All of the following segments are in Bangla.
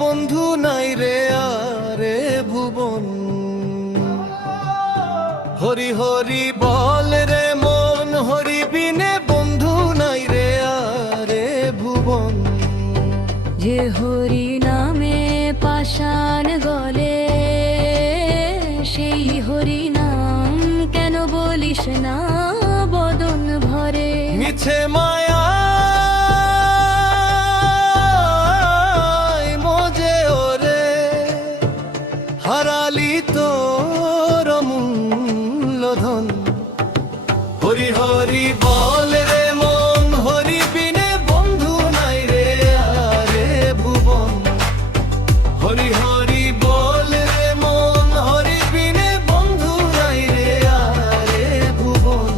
বন্ধু নাই রে আরে ভুবন। হরি হরি বল রে মন, হরি বিনে বন্ধু নাই রে আরে ভুবন। যে হরি নামে পাষাণ গলে, সেই হরি নাম কেন বলিস না বদন ভরে। মিছে মায়া মজে ওরে, হারালি তোর অমূল্য ধন। হরি হরি বল রে মন, হরি বিনে বন্ধু নাই রে আরে ভুবন। হরি হরি বল রে মন, হরি বিনে বন্ধু নাই রে আরে ভুবন।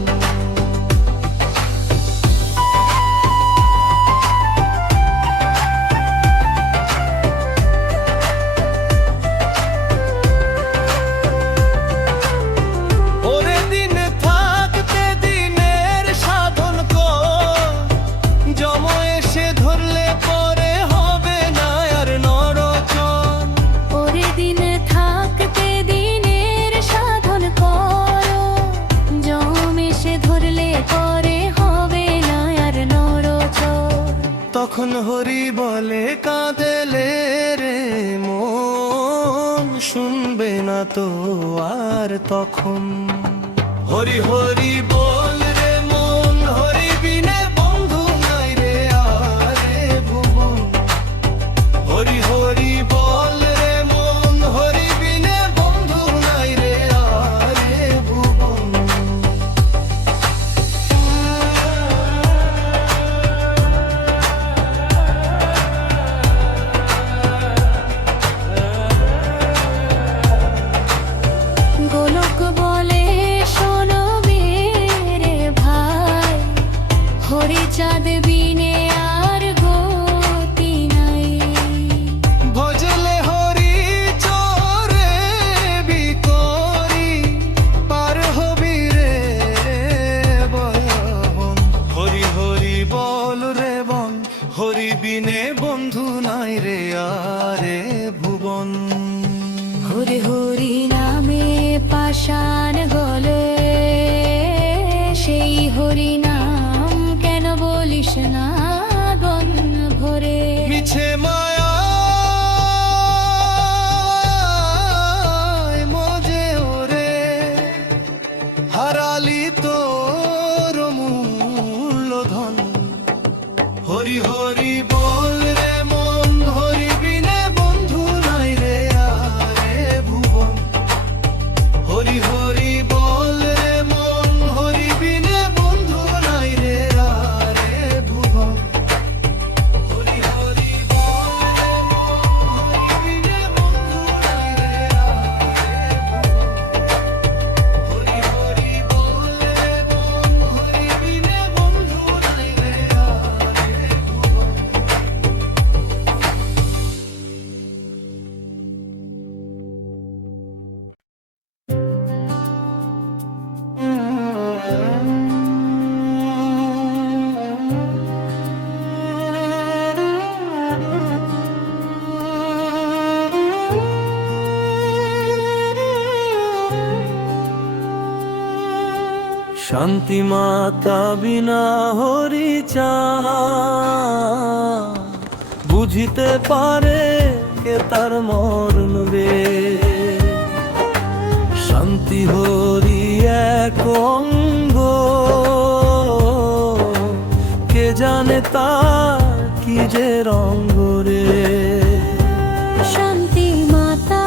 ওরে দিন থাকতে দিনের সাধন কর, যম এসে ধরলে পরে হবে না আর নরচন। ওরে দিন থাকতে দিনের সাধন করো, জম এসে ধরলে পরে হবে না আর নরচর। তখন হরি বলে কাঁদেলে রে মন, শুনবে না তো আর তখন। হরি হরি বল রে মন, হরি বিনে বন্ধু নাই রে আরে ভুবন। হরি হরি বল রে মন, হরি বিনে বন্ধু নাই রে আরে ভুবন। গোলক বলে শোনো মেরে ভাই, হরি চাঁদ বিনে আর গতি নাই। ভজলে হরি চোরে বিকরি, পার হবি রে বয়ন। হরি হরি বল রে বন, হরি বিনে বন্ধু নাই রে আরে ভুবন। হরি হরি নামে পাষাণ গলে, সেই হরি নাম কেন বলিস না বন ভরে। মিছে মায়া মজে ওরে, হারালি তোর অমূল্য ধন। হরি হরি বল রে মন, হরি বিনে বন্ধু নাই রে আরে ভুবন। হরি হরি বল রে মন, হরি বিনে বন্ধু নাই রে আরে ভুবন। হরি হরি বল রে মন, হরি বিনে বন্ধু নাই রে আরে ভুবন। হরি হরি বল রে মন, হরি বিনে বন্ধু নাই রে আরে ভুবন। শান্তি মাতা বিনা হরি চা, বুঝিতে পারে কে তার মরণ রে। শান্তি হরি এক অঙ্গ, কে জানে তার কি যে রঙ্গ রে। শান্তি মাতা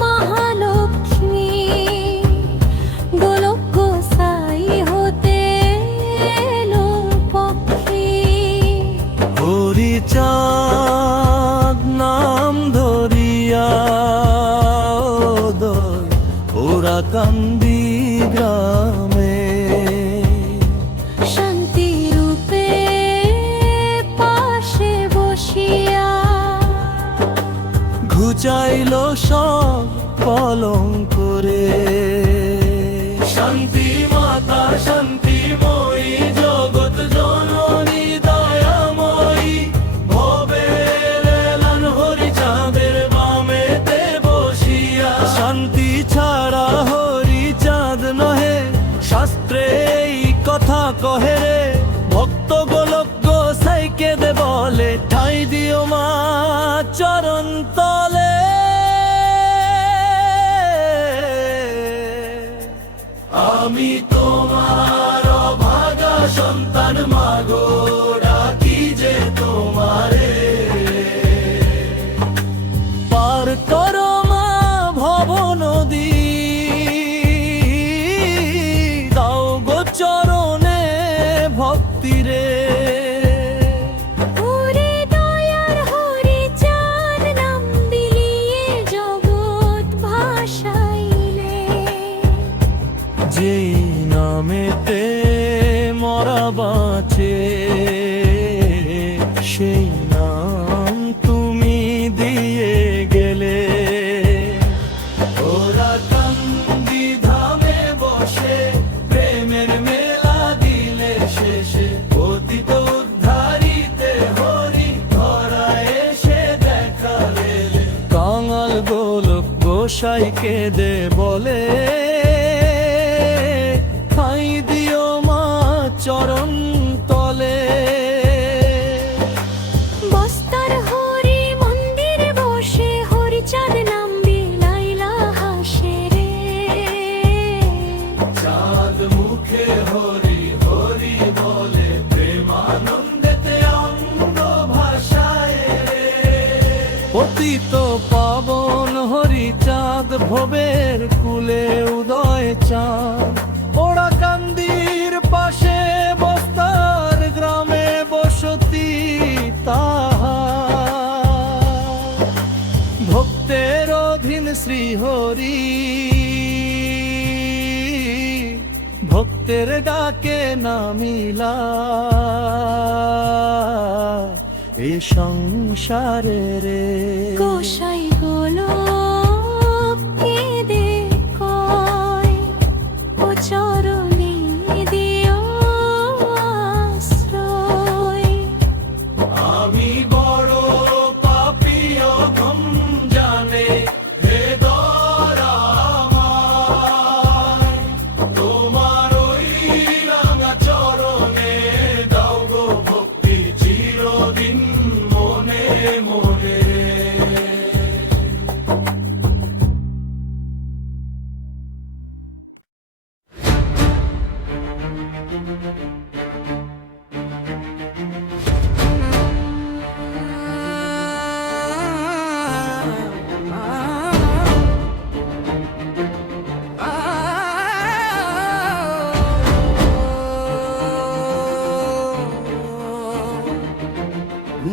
মহালক্ষ্মী, গোলক গোসাই হতে এলো পক্ষী। হরি চাঁদ নাম ধরিয়া উদয় ওরা কান্দি গ্রামে। শান্তি রূপে পাশে বসিয়া, ঘুচাইল সব কলঙ্ক রে। শান্তি মাতা শান্তিময়ী, জগৎ জননী দয়াময়ী, ভবের এলান দিও মা চরণ তলে, আমি তোমার অভাগা সন্তান মাগো, ডাকি যে তোমারে। পার করো মা ভব নদী, দাও গো চরণে ভক্তিরে। ওরে দয়ার হরি চাঁদ নাম দিলিয়ে জগৎ ভাসাইলে, যেই নামেতে মরা বাঁচে, সেই নাম তুমি দিয়ে গেলে। ওরা কান্দি ধামে বসে প্রেমের মেলা দিলে শেষে, পতিত উদ্ধারিতে হরি ধরা এসে দেখালে। কাঙাল গোলক গোসাই কেঁদে বলে, ঠাঁই দিও মা চরণ তলে। বস্তার হরি মন্দির বসে হরি চাঁদ নাম বিলাইলা হাসে রে। চাঁদ মুখে হরি হরি বলে, প্রেমানন্দেতে অঙ্গ ভাষায় রে। পতিত পাবন হরি চাঁদ ভবের কুলে উদয় চাঁদ। ওরা কান্দির পাশে বস্তার গ্রামে বসতি তাহার, ভক্তের অধীন শ্রী হরি, ভক্তের ডাকে নামিলা এ সংসারে রে। গোসাই গোলক কেঁদে কয়, ও চরণে দিও আশ্রয়। আমি বড় পাপী অধম জানে, হে দয়াময়, তোমার ওই রাঙা চরণে দাও গো ভক্তি চিরদিন মনে মনে।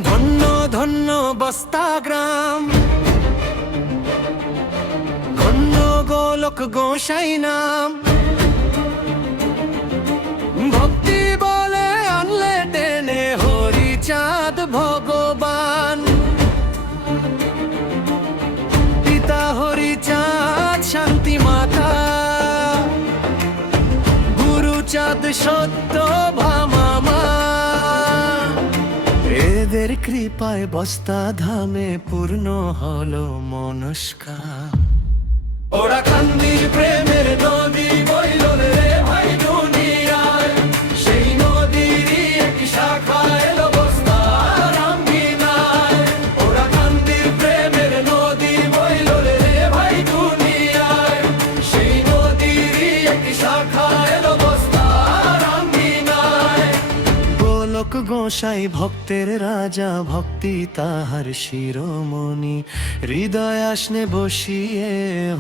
ধন্য ধন্য বস্তা গ্রাম, ধন্য গোলক গোসাই নাম। ভক্তি বলে আনলে টেনে হরি চাঁদ ভগবান। পিতা হরি চাঁদ শান্তি মাতা, গুরু চাঁদ সত্য ভামামা। এদের কৃপায় বস্তা ধামে পূর্ণ হলো মনস্কার। ওরা কান্দির প্রেমের নদী বইল রে ভাই দুনিয়ায়, সেই নদীরই এক শাখা এলো বস্তা রামগিনায়। ওরা কান্দির প্রেমের নদী বইল রে ভাই দুনিয়ায়, সেই নদীরই এক শাখা এলো বস্তা রামগিনায়। গোলক গোসাই ভক্তের রাজা, ভক্তি তাহার শিরোমণি। হৃদয় আসনে বসিয়ে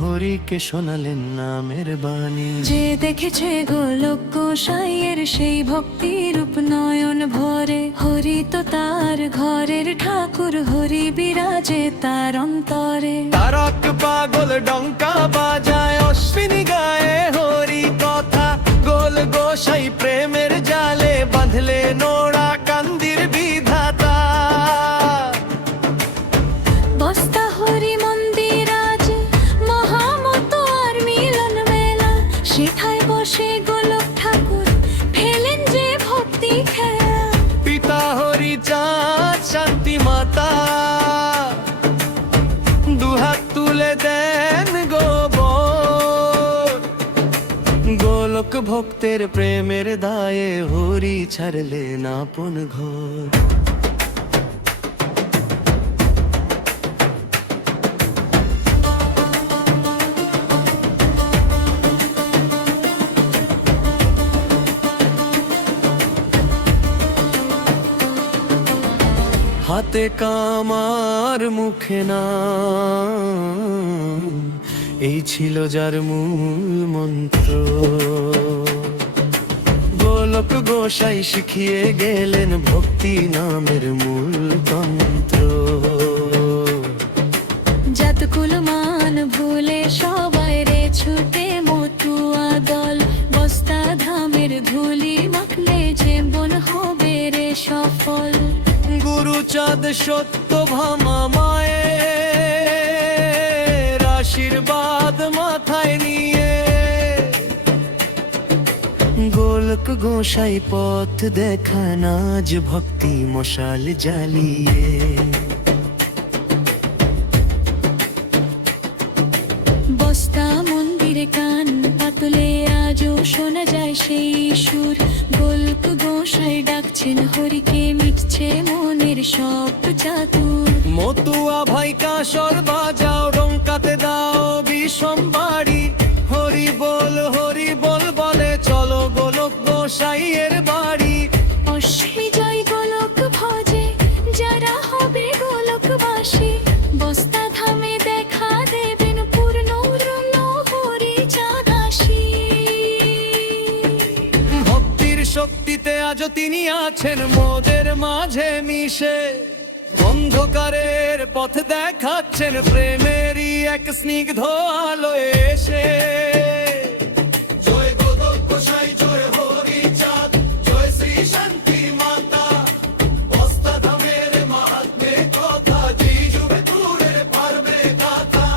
হরিকে শোনালেন নামের বাণী। যে দেখেছে গোলক গোসাইয়ের সেই ভক্তি রূপ নয়ন ভরে, হরি তো তার ঘরের ঠাকুর, হরি বিরাজে তার অন্তরে। তারক পাগল ডঙ্কা বাজায়, অশ্বিনী গায়ে হরি কথা। গোল গোসাই প্রেমের জালে বাঁধলে নোড়া কান্দির বিধাতা। বস্তা হরি মন্দির আজ মহামত আর মিলন মেলা, সেঠায় বসে গোলক ঠাকুর ফেলেন যে ভক্তি খেলা। পিতা হরি চাঁদ শান্তি মাতা, দুহাত তুলে দেন গোবর। গোলক ভক্তের প্রেমের দায়ে হরি ছাড়লেন আপন ঘর। হাতে কামার মুখে না, এই ছিল যার মূল মন্ত্র। গোলক গোসাই শিখিয়ে গেলেন ভক্তি নামের মূল তন্ত্র। জাতকুল মান ভুলে সবাই রে ছুটে মতুয়া দল, বস্তা ধামের ধুলি মাখলে জীবন হবে রে সফল। গুরু চাঁদ সত্য ভামা মায়ের আশীর্বাদ মাথায় নিয়ে, গোলক গোসাই পথ দেখান আজ ভক্তি মশাল জ্বালিয়ে। বস্তা মন্দিরে কান পাতলে আজও শোনা যায় সেই সুর, গোলক গোসাই ডাকছেন হরিকে, মিটছে মনের সব চাতুর। মতুয়া ভাই কাসর বাজাও, রঙ্কাতে দাও বিষম বাড়ি, হরি বল বলে চলো গোলক গোসাইয়ের বাড়ি। অশ্মি জয় গোলক ভজে যারা হবে গোলকবাসী, বস্তা ধামে দেখা দেবেন পূর্ণ রূপ হরি চাঁদাসী। ভক্তির শক্তিতে আজও তিনি আছেন মোদের মাঝে মিশে, অন্ধকারের পথ দেখাচ্ছেন প্রেমেরই এক স্নিগ্ধ আলো এসে। জয় গোলক গোসাই, জয় হরি চাঁদ, জয় শ্রী শান্তি মাতা, বস্তা ধামের মাহাত্মে কথা, জিজুবে তুরের পারবে গাথা।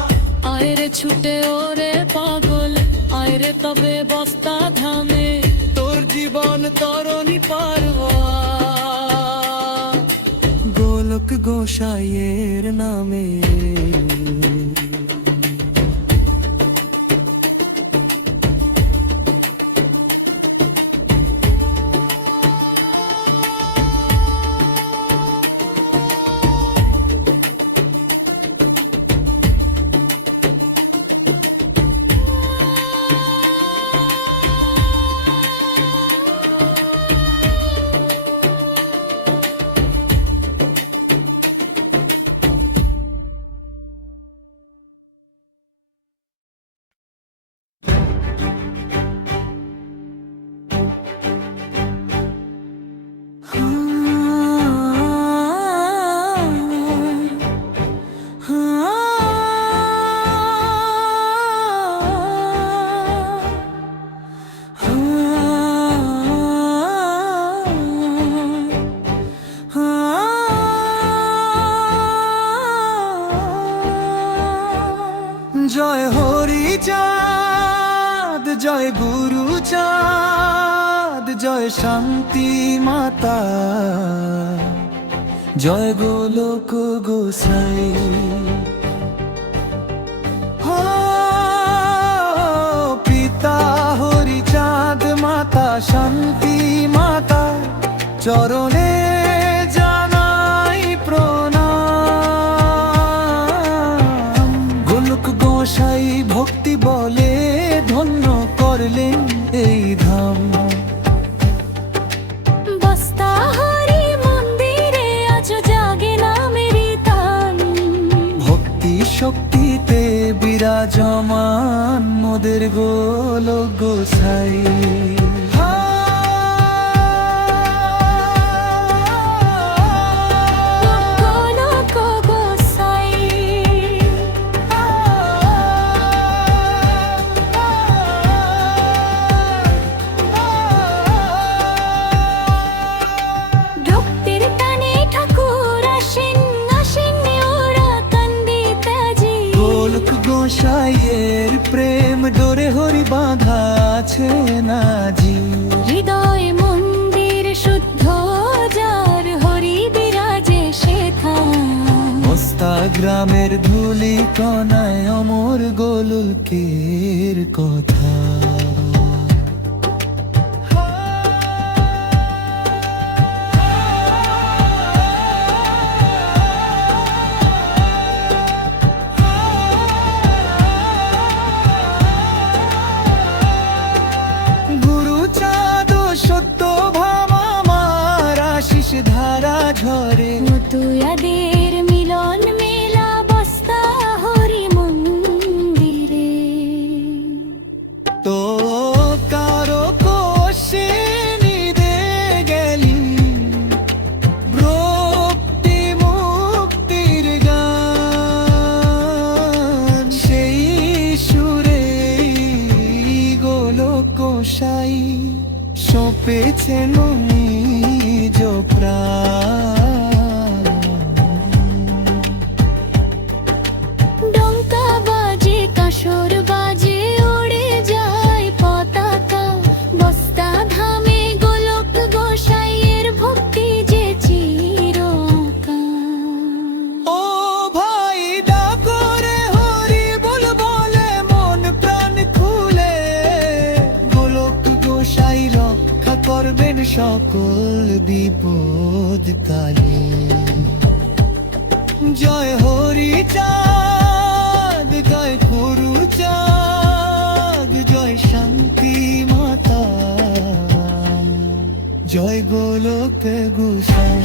আয় রে ছুটে ওরে পাগল, আয় রে তবে বস্তা ধামে, তোর জীবন তরণী পারবা গোলক গোসাইয়ের নামে। জয় হরি চাঁদ, জয় গুরু চাঁদ, জয় শান্তি মাতা, জয় গোলক গোসাই। হো পিতা হরি চাঁদ, মাতা শান্তি মাতা, চরণে জানাই প্রণাম। গোলক গোসাই ভক্তি বলে ধন্য করলেন এই ধাম। বস্তা হরি মন্দিরে আজ জাগে নামেরই তান, ভক্তি শক্তিতে বিরাজমান মোদের গোলক গোসাই। গোলক গোসাই। ভক্তির টানে ঠাকুর আসেন, আসেন ওরা কান্দিতে আজি। গোলক গোসাইয়ের প্রেম ডোরে হরি বাঁধা আছে নাজি। হৃদয় মন্দির শুদ্ধ যার, হরি বিরাজে সেখান। বস্তা গ্রামের ধুলি কণায় অমর গোলকের কথা। সত্য ভামা মার আশিস ধারা ঝরে, তুয়াদের মিলন মেলা বস্তা হরি মন্দিরে। তো কারো কোষে নিদে গেলি ভক্তি মুক্তির গান, সেই সুরে গোলক সাই সপেছেন নিজ প্রাণ। ডঙ্কা বাজে কাসর বাজে ওড়ে যায় পতাকা, বস্তা ধামে গোলক গোসাইয়ের ভক্তি যে চিরকাল। ও ভাই ডাকো রে হরি বল বলে মন প্রাণ খুলে, গোলক গোসাই রক্ষা করবেন সকল বিপদ কালে। জয় হরি চাঁদ, জয় গুরু চাঁদ, জয় শান্তি মাতা, জয় গোলক গোসাই।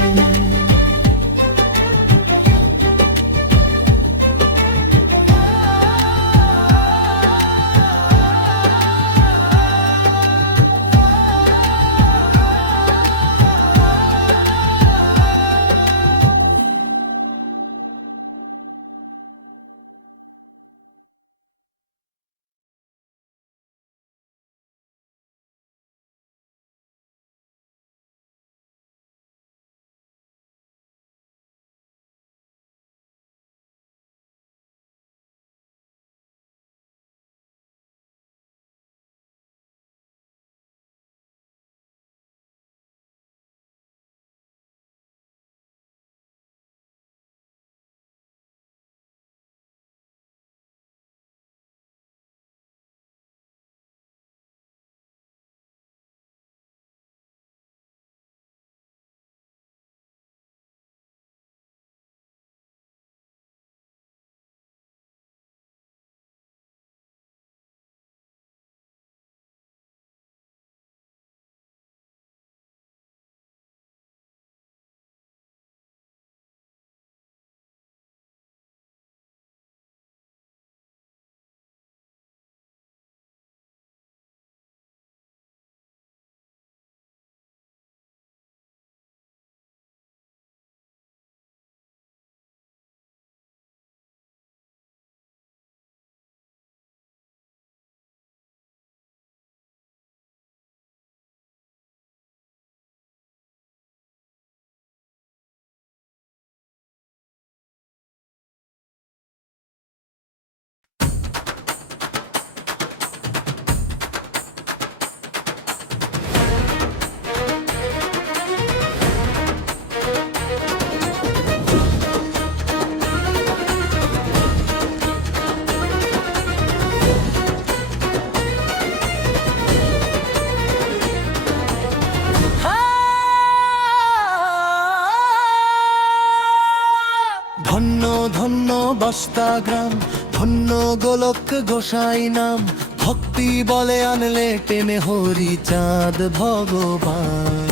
ধন্য ধন্য বস্তা গ্রাম, ধন্য গোলক গোসাই নাম, ভক্তি বলে আনলে টেনে হরি চাঁদ ভগবান।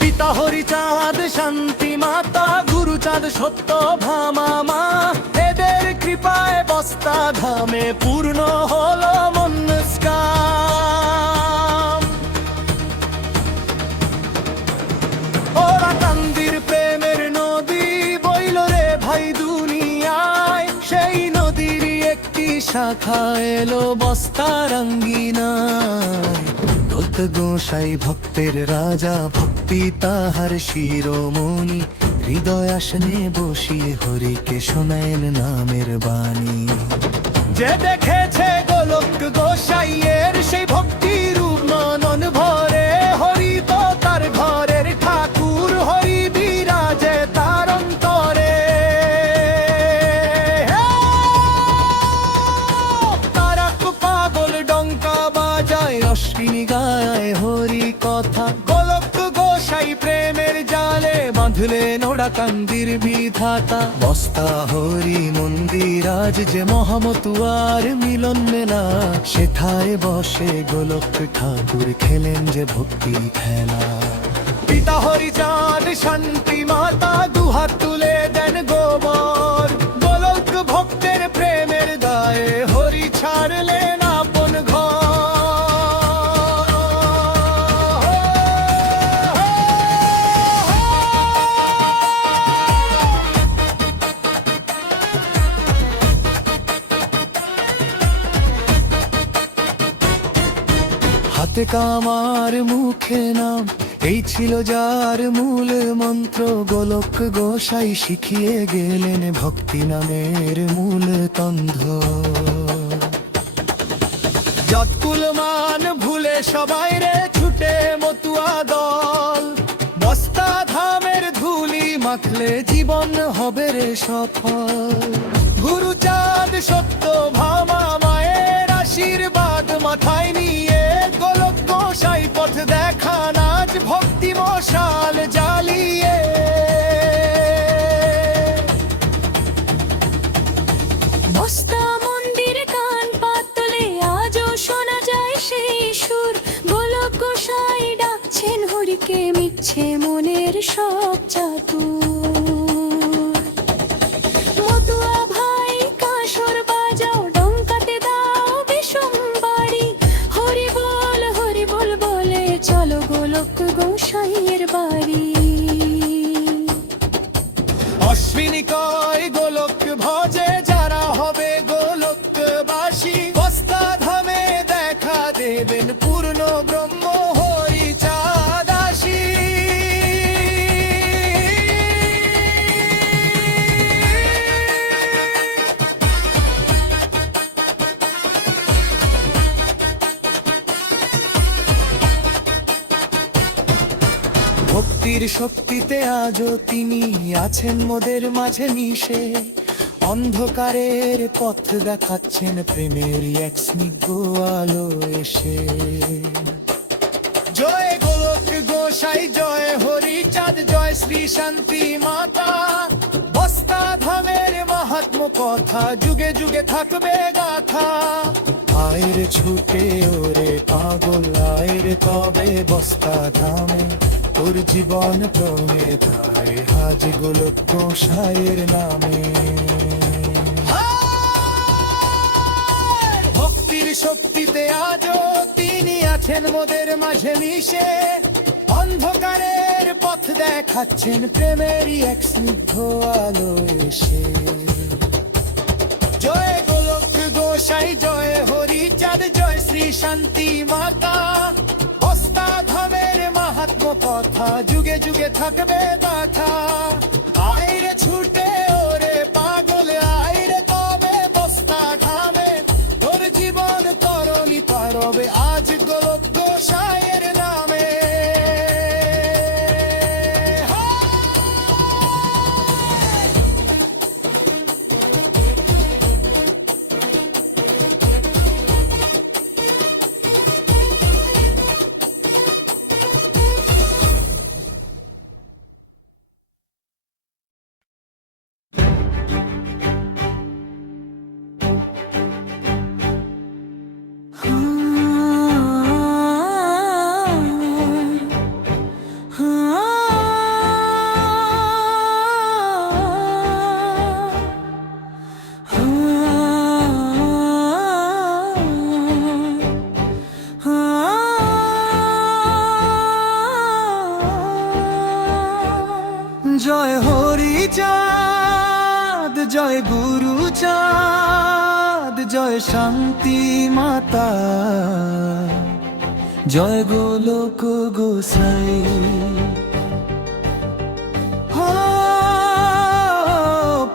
পিতা হরি চাঁদ শান্তি মাতা, গুরু চাঁদ সত্য ভামা মা, এদের কৃপায় বস্তা ধামে পূর্ণ হলো মনস্কাম। ওরা কান্দির প্রেমের নদী বইল রে ভাই দুনিয়ায়, সেই নদীর একটি শাখা এলো বস্তার আঙ্গিনায়। গোলক গোসাই ভক্তের রাজা, ভক্তি তাহার শিরোমণি, হৃদয় আসনে বসিয়ে হরিকে শোনায়েন নামের বাণী। যে দেখেছে গোলক গোসাইয়ের সেই ভক্তি রূপ মনন ভরে, হরি তো তার ঘরের ঠাকুর, হরি বিরাজে তার অন্তরে। তারা পাগল ডঙ্কা বাজায়, অশ্বিনী গায় হরি কথা, গোলক গোসাই প্রেমের জালে বাঁধলেন ওরা কান্দির বিধাতা। বস্তা হরি মন্দির আজ যে মহামতুয়ার মিলন মেলা, সেথায় বসে গোলক ঠাকুর খেলেন যে ভক্তি খেলা। পিতা হরি চাঁদ শান্তি মাতা, দুহাত হাত তুলে দেন গোবর। গোলক ভক্তের প্রেমের দায়ে হরি ছাড়লেন আপন ঘর। হাতে কামার মুখে নাম, এই ছিল যার মূল মন্ত্র। গোলক গোসাই শিখিয়ে গেলেন ভক্তি নামের মূল তন্ত্র। যৎকুল মান ভুলে সবাই রে ছুটে মতুয়া দল। বস্তা ধামের ধুলি মাখলে জীবন হবে রে সফল। গুরু চাঁদ সত্য ভামা মায়ের আশীর্বাদ মাথায় নিয়ে গোলক গোসাই পথ দেখান আজ ভক্তি মশাল জ্বালিয়ে। বস্তা মন্দির কান পাতলে আজও শোনা যায় সেই সুর। গোলক গোসাই ডাকছেন হরিকে, মিটছে মনের সব চাতুর। মতুয়া ভাই কাঁসর বাজাও, ডঙ্কাতে দাও বিষম বাড়ি। হরি বল বলে চলো গোলক গোসাইয়ের বাড়ি। অশ্বিনী কয় গোলক ভজে যারা হবে গোলকবাসী। বস্তা ধামে দেখা দেবেন পূর্ণ ব্রহ্ম হরি চাঁদাসী। ভক্তির শক্তিতে আজও তিনি আছেন মোদের মাঝে মিশে। অন্ধকারের পথ দেখাচ্ছেন প্রেমের এক স্নিগ্ধ আলো এসে। জয় গোলক গোসাই, জয় হরি চাঁদ, জয় শ্রী শান্তি মাতা। বস্তা ধামের মাহাত্ম্য কথা যুগে যুগে থাকবে গাথা। আয়ের ছুটে ওরে পাগল আয়ের তবে বস্তা ধামে। তোর জীবন প্রেমে ধায় আজ গোলক গোসাইয়ের নামে। ভক্তির শক্তিতে আজও তিনি আছেন মোদের মাঝে মিশে। অন্ধকারের পথ দেখাচ্ছেন প্রেমেরই এক স্নিগ্ধ আলো এসে। জয় গোলক গোসাই, জয় হরি চাঁদ, জয় শ্রী শান্তি মাতা। বস্তা ধামের মাহাত্ম্য কথা যুগে যুগে থাকবে গাথা। আইরে ছুটে ওরে পাগল আইরে তবে বস্তা ধামে। তোর জীবন তরণী পারবে আজ গোলক গোসাইয়ের নামে। জয় হরি চাঁদ, জয় গুরু চাঁদ, জয় শান্তি মাতা, জয় গোলক গোসাই।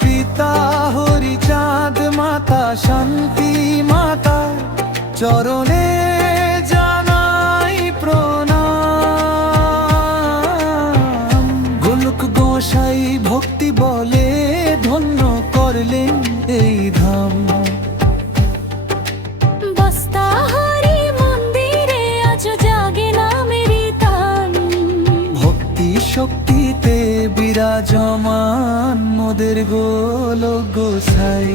পিতা হরি চাঁদ, মাতা শান্তি মাতা, চরণে জানাই প্রণাম। গোলক গোসাই ভক্তি বলে ধন্য করলেন এই ধাম। বস্তা হরি মন্দিরে আজ জাগে নামেরই তান। ভক্তি শক্তিতে বিরাজমান মোদের গোলক গোসাই।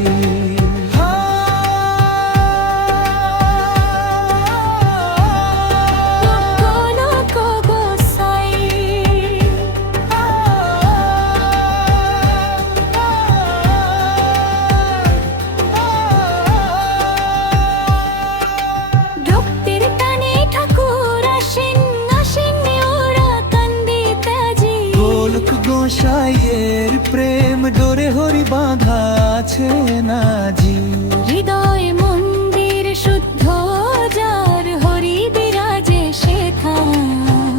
গোলক গোসাই। এর প্রেম ডোরে হরি বাঁধা আছে না জি। হৃদয় মন্দির শুদ্ধ যার হরি বিরাজে শেখা,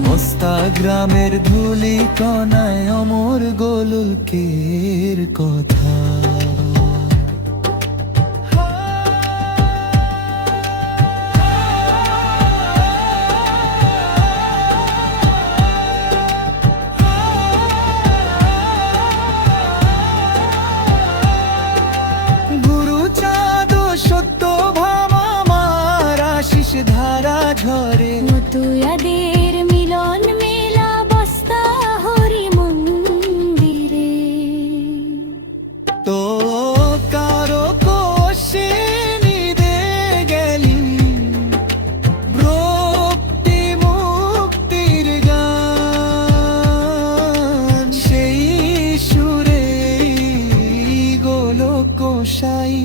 মস্তা গ্রামের ধুলি কণায় অমর গোলকের কথা। সত্য ভামা আমার আশিস ধারা ঝরে, মতুয়াদের মিলন মেলা বস্তা হরি মন্দিরে। তো কারো কোষে নিদে গেলি ভক্তি মুক্তির গান, সেই সুরে গোলক সাই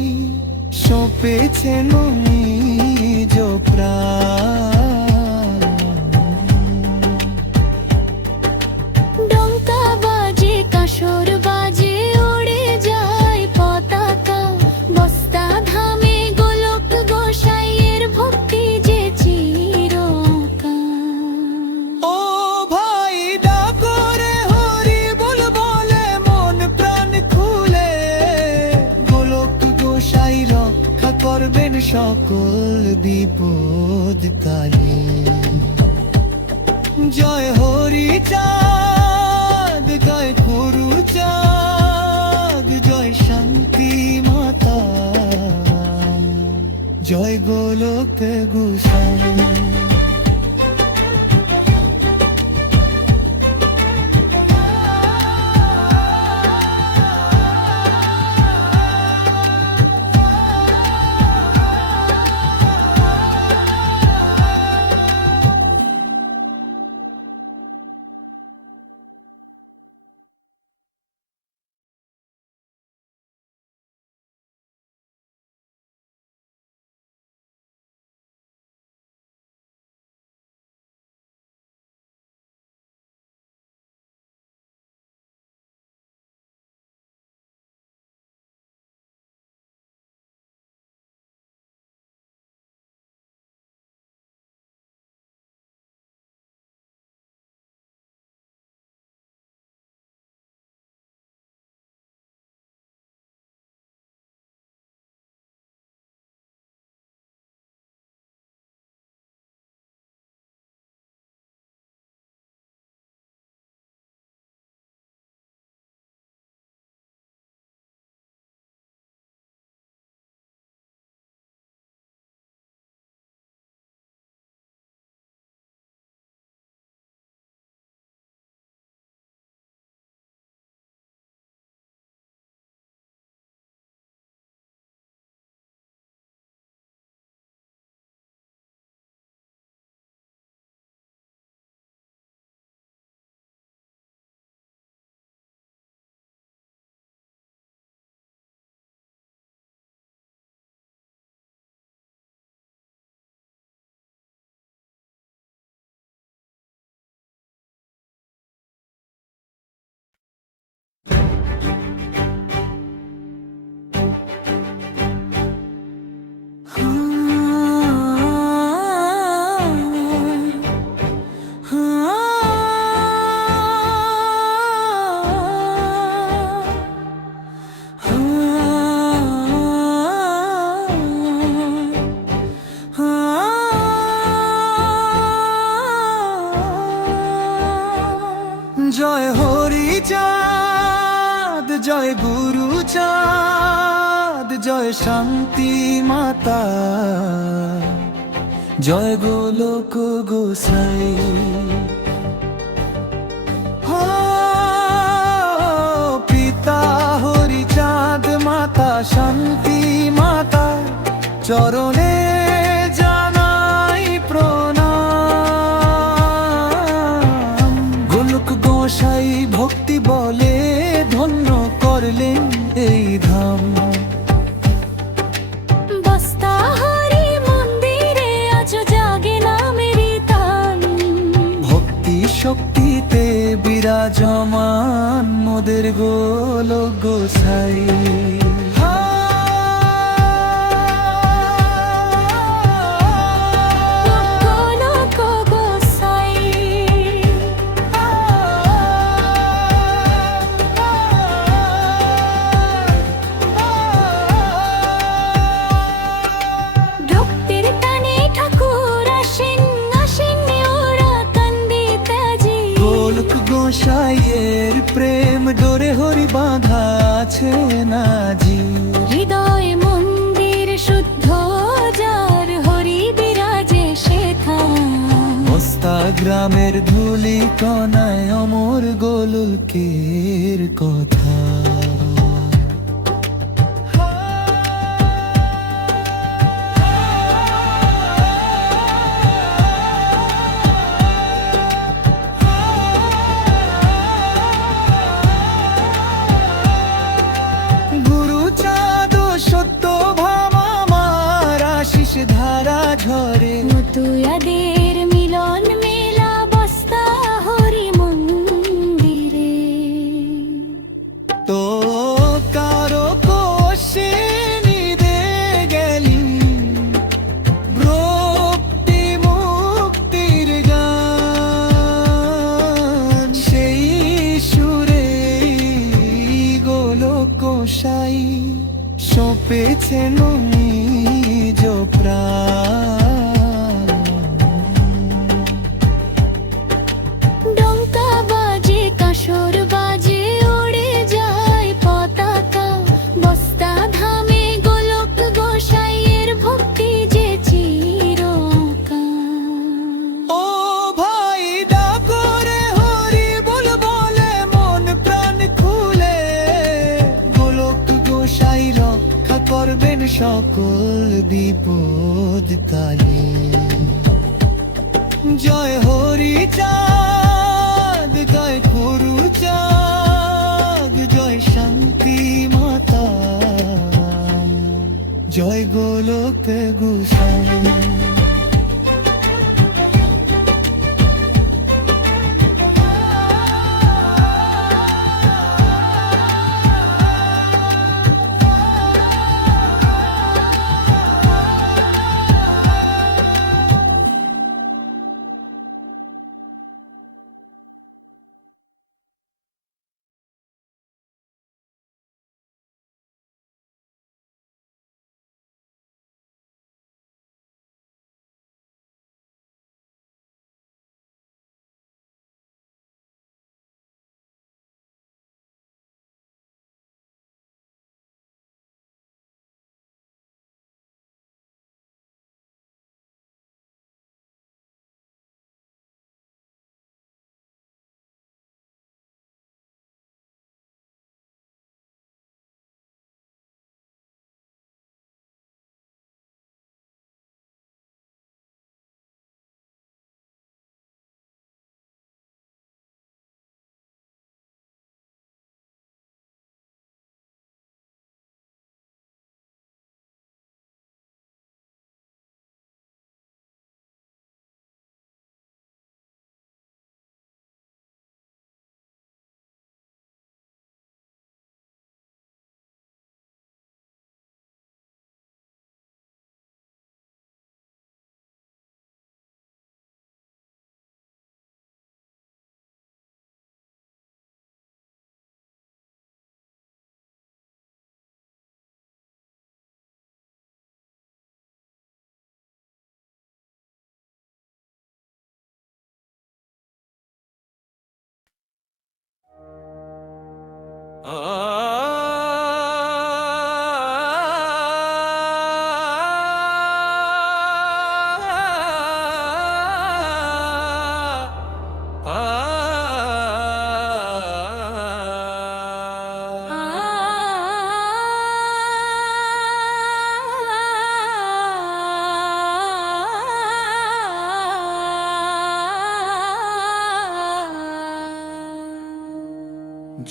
সপেছেন নিজ প্রাণ। ডঙ্কা বাজে কাসর বাজে উড়ে যায় পতাকা, বস্তা ধামে গোলক গোসাইয়ের ভক্তি যে চিরকাল। ও ভাই ডাকো রে হরি বল বলে মন প্রাণ খুলে, গোলক গোসাই রক্ষা করবেন সকল বিপদ কালে। জয় হরি চাঁদ, জয় গুরু চাঁদ, জয় শান্তি মাতা, জয় গোলক গোসাই। জয় হরি চাঁদ, জয় গুরু চাঁদ, জয় শান্তি মাতা, জয় গোলক গোসাই। পিতা হরি চাঁদ, মাতা শান্তি মাতা, চরণে জানাই প্রণাম। গোলক গোসাই ভক্তি বলে ধন্য করলেন এই ধাম। বস্তা হরি মন্দিরে আজ জাগে নামেরই তান, ভক্তি শক্তিতে বিরাজ বিরাজমান মোদের গোলক গোসাই। গোলক গোসাই ভক্তির টানে ঠাকুর আসেন, আসেন ওরা কান্দিতে আজি। গোলক গোসাইয়ের প্রেম ডোরে হরি বাঁধা আছে নাজি। হৃদয় মন্দির শুদ্ধ যার হরি বিরাজে শেখা। মস্তা গ্রামের ধুলি কণায় অমর গোলকের কথা। গুরু চাঁদ সত্য ভামা মার আশিস ধারা ঝরে। মতুয়াদের মিলন মেলা বস্তা হরি মন্দিরে। তো কারো কোষে নিদে গেলি ভক্তি মুক্তির গান। সেই সুরে গোলক গোসাই সপেছেন নিজ প্রাণ। ডঙ্কা বাজে কাসর বাজে ওড়ে যায় পতাকা। বস্তা ধামে গোলক গোসাইয়ের ভক্তি যে চিরকাল। ও ভাই ডাকরে হরি বল বলে মন প্রাণ খুলে। গোলক গোসাই রক্ষা করবেন সকল বিপদ কালে। জয় হরি চাঁদ, জয় গুরু চাঁদ, জয় শান্তি মাতা, জয় গোলক গোসাই।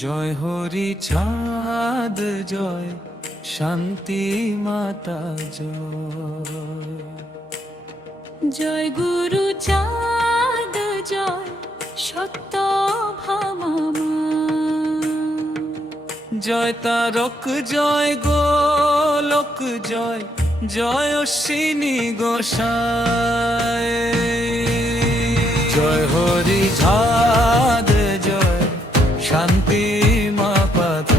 জয় হরি চাঁদ জয়, শান্তি মাতা জয়। জয় গুরু চাঁদ জয়, সত্য ভামা জয় তারক জয় গোলক জয় জয় অশ্বিনী গোসাই জয় হরি ঝাদ জয় শান্তি মাপাত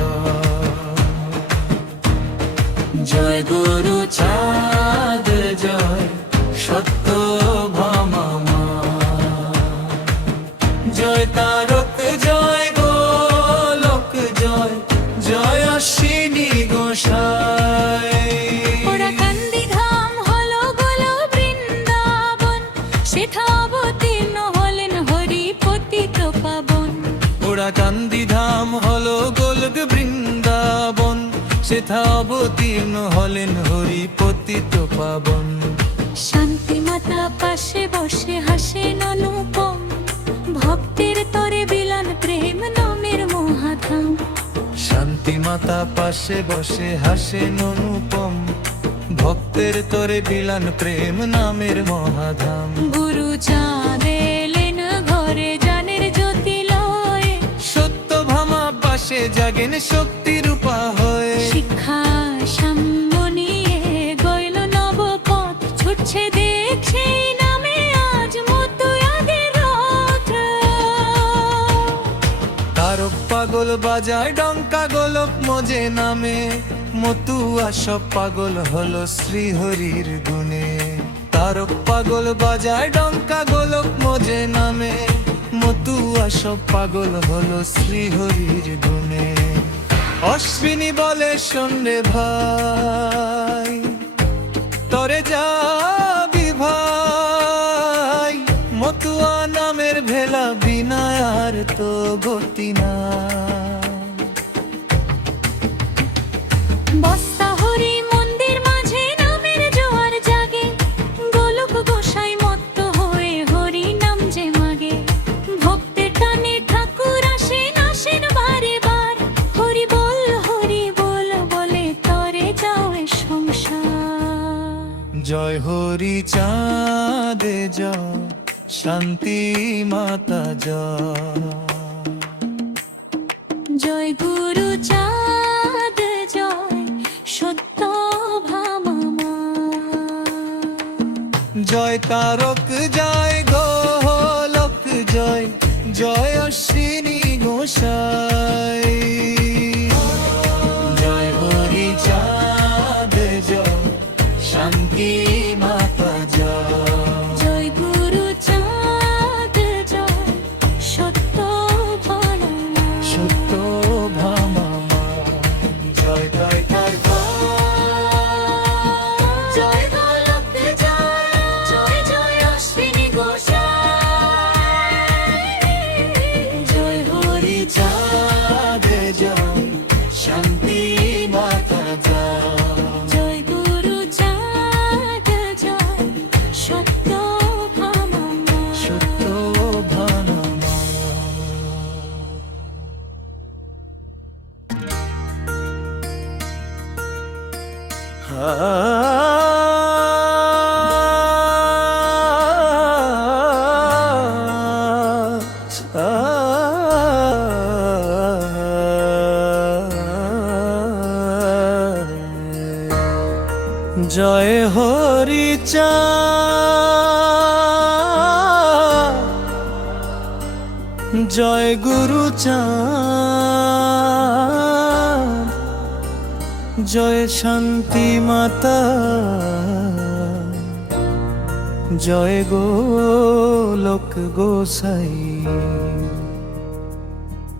জয় গুরু চাঁদ জয় সত্য ভামা জয় তারক জয় গোলক জয় জয় অশ্বিনী গোসাই ওরা কান্দি ধাম হলো গোলো বৃন্দাবন, সেথা অবতীর্ণ হলেন হরি পতিত পাবন। ওরা কান্দি ধাম হলো গোলক বৃন্দাবন, সেথা অবতীর্ণ হলেন হরি পতিত পাবন। শান্তি মাতা পাশে বসে হাসেন অনুপম, ভক্তের তরে বিলান প্রেম নামের মহাধাম। শান্তি মাতা পাশে বসে হাসেন অনুপম, ভক্তের তরে বিলান প্রেম নামের মহাধাম। গুরু চাঁদ এলেন ঘরে জানের জ্যোতি লয়ে, সত্য ভামা পাশে জাগেন শক্তি রূপা হয়ে। শিক্ষা সাম্য নিয়ে গইল নবপথ, ছুটছে দেখ সেই নামে আজ মতুয়াদের রথ। তারক পাগল বাজায় ডঙ্কা গোলক মজে নামে, মতুয়া সব পাগল হলো শ্রীহরির গুণে। তারক পাগল বাজায় ডঙ্কা গোলক মজে নামে, মতুয়া সব পাগল হলো শ্রীহরির গুণে। অশ্বিনী বলে শোনে ভাই, তরে যাবি ভাই, মতুয়া নামের ভেলা বিনায়ার তো গতি না। বস্তা হরি মন্দির মাঝে নামের জোয়ার জাগে, গোলক গোসাই মত্ত হয়ে হরি নাম যে মাগে। ভক্তের টানে ঠাকুর আসেন আসেন বারে বার, হরি বল বলে তরে যাওয়ে সংসার। জয় হরি চাঁদ জয় শান্তি মাতা জয়। জয় গুরু চাঁদ জয় সত্য ভামা। জয় তারক জয় গোলক জয় জয় অশ্বিনী গোসাই। জয় হরি চাঁদ জয় শান্তি মাতা জয়। জয় গুরু চাঁদ জয় সত্য ভামা। সত্য ভামা জয় জয় তার জয় গোলক জয় জয় জয় অশ্বিনী গোসাই। জয় হরি চাঁদ জয় শান্তি মাতা জয়। জয় গুরু চাঁদ জয় সত্য ভামা। সত্য ভামা জয় হরি চাঁদ জয় গুরু চাঁদ জয় শান্তি মাতা জয় গোলক গোসাই।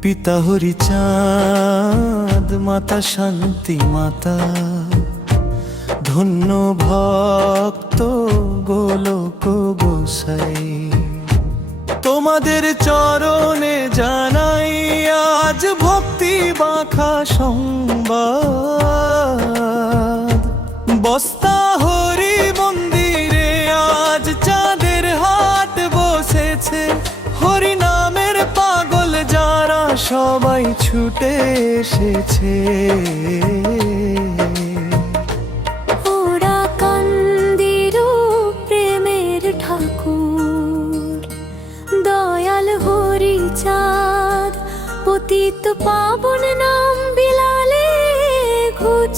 পিতা হরি চাঁদ মাতা শান্তি মাতা, ধন্য ভক্ত গোলক গোসাই। তোমাদের চরণে জানাই আজ ভক্তি বাঁখা সংবাদ। বস্তা হরি মন্দিরে আজ চাঁদের হাট বসেছে, হরি নামের পাগল যারা সবাই ছুটে এসেছে। ওরা কান্দিরু প্রেমের ঠাকুর, দয়াল হরি চাঁদ পতিত পাবন নাম বিলা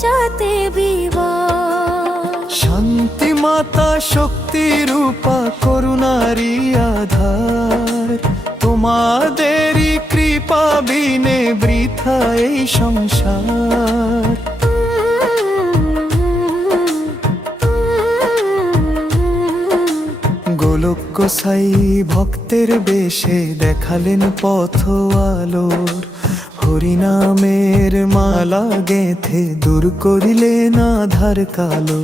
চাতে বিবাহ। শান্তি মাতা শক্তি রূপা করুণারি আধার, তোমাদেরই কৃপা বিনে বৃথা এই সংসার। গোলক গোসাই ভক্তের বেশে দেখালেন পথ আলোর, হরিনামের মালা গেঁথে দূর করিলেন আধার কালো।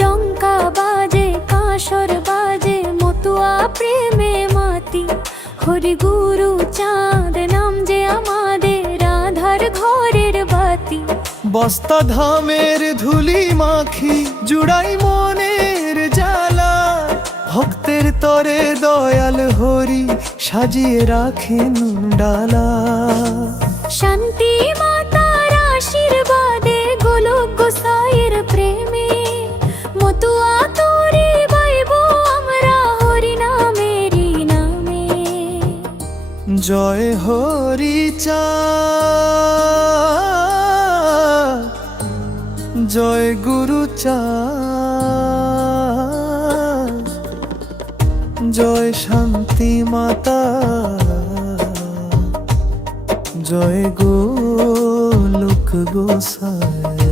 ডঙ্কা বাজে কাঁসর বাজে মতুয়া প্রেমে মাতি, হরি গুরু চাঁদ নাম যে আমাদের আধার ঘরের বাতি। বস্তা ধামের ধুলি মাখি জুড়াই মনের জ্বালা, ভক্তের তরে দয়াল হরি সাজিয়ে রাখেন ডালা। শান্তি মাতার আশীর্বাদে গোলক গোসাইয়ের প্রেমে মতুয়া তোরে বাইব আমরা হরি নামেরই নামে। জয় হরি চাঁদ, জয় গুরু চাঁদ, জয় শান্তি মাতা, জয় গোলক গোসাই।